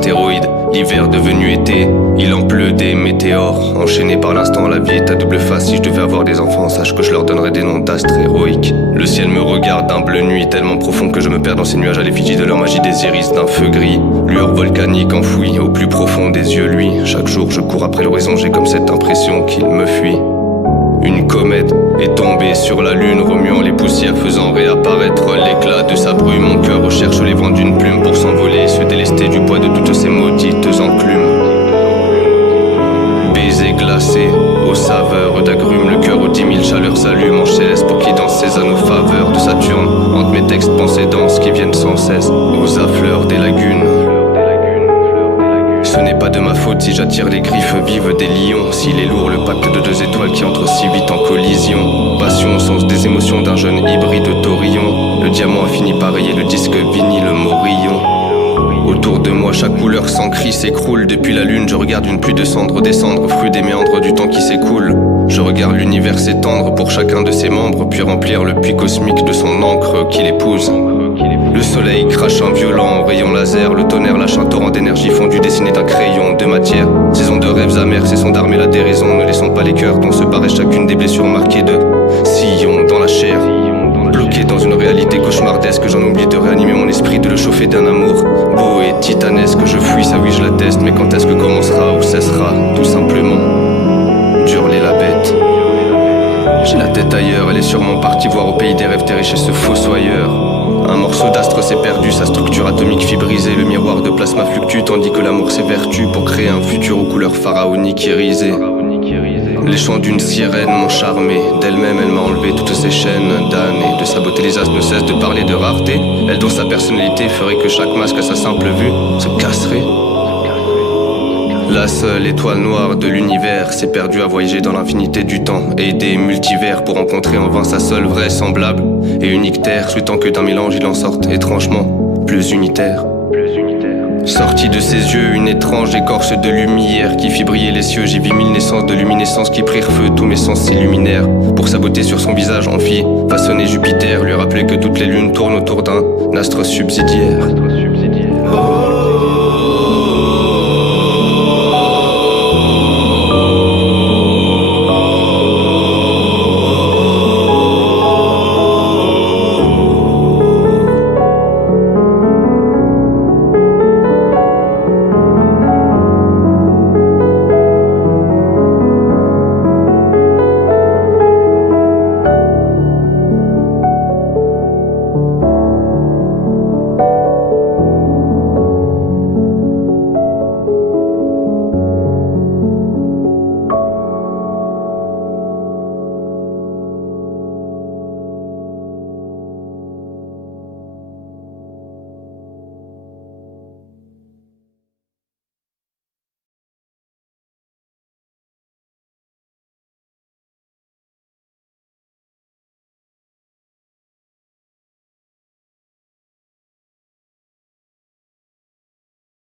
astéroïde. L'hiver devenu été, il en pleut des météores. Enchaîné par l'instant, la vie est à double face. Si je devais avoir des enfants, sache que je leur donnerais des noms d'astres héroïques. Le ciel me regarde d'un bleu nuit tellement profond que je me perds dans ces nuages à l'effigie de leur magie, des iris d'un feu gris. Lueur volcanique enfouie au plus profond des yeux, lui. Chaque jour je cours après l'horizon, j'ai comme cette impression qu'il me fuit. Une comète est tombée sur la lune, remuant les poussières, faisant réapparaître l'éclat de sa brume. Mon cœur recherche les vents d'une plume pour s'envoler, se délester du poids de toutes ces maudites enclumes. Baiser glacé aux saveurs d'agrumes, le cœur aux 10 000 chaleurs s'allume. Ange céleste pour qui danse ses anneaux faveurs de Saturne, entre mes textes pensées denses qui viennent sans cesse aux affleurs des lagunes. Ce n'est pas de ma faute si j'attire les griffes vives des lions, s'il est lourd le pacte de 2 étoiles qui entrent si vite en collision. Passion au sens des émotions d'un jeune hybride taurillon. Le diamant a fini par rayer le disque vinyle morillon. Autour de moi chaque couleur sans cri s'écroule. Depuis la lune je regarde une pluie de cendres descendre, fruit des méandres du temps qui s'écoule. Je regarde l'univers s'étendre pour chacun de ses membres, puis remplir le puits cosmique de son encre qui l'épouse. Le soleil crache un violent rayon laser, le tonnerre lâche un torrent d'énergie fondue dessiné d'un crayon de matière. Saison de rêves amers, cessons d'armer la déraison, ne laissons pas les cœurs dont se paraît chacune des blessures marquées de sillons dans la chair. Bloqué dans une réalité cauchemardesque, j'en oublie de réanimer mon esprit, de le chauffer d'un amour beau et titanesque. Je fuis, ça oui je l'atteste, mais quand est-ce que commencera ou cessera tout simplement d'hurler la bête? J'ai la tête ailleurs, elle est sûrement partie voir au pays des rêves terrés chez ce fossoyeur. Un morceau d'astre s'est perdu, sa structure atomique fit briser. Le miroir de plasma fluctue tandis que l'amour s'évertue pour créer un futur aux couleurs pharaoniques irisées. Les chants d'une sirène m'ont charmé, d'elle-même elle m'a enlevé toutes ses chaînes d'âne, et de sa beauté les astres ne cessent de parler de rareté. Elle dont sa personnalité ferait que chaque masque à sa simple vue se casserait. La seule étoile noire de l'univers s'est perdue à voyager dans l'infinité du temps et des multivers pour rencontrer en vain sa seule vraisemblable et unique terre, souhaitant que d'un mélange il en sorte étrangement plus unitaire. Sortie de ses yeux une étrange écorce de lumière qui fit briller les cieux. J'y vis 1000 naissances de luminescence qui prirent feu, tous mes sens s'illuminèrent. Pour sa beauté sur son visage en fit façonner Jupiter, lui rappeler que toutes les lunes tournent autour d'un astre subsidiaire.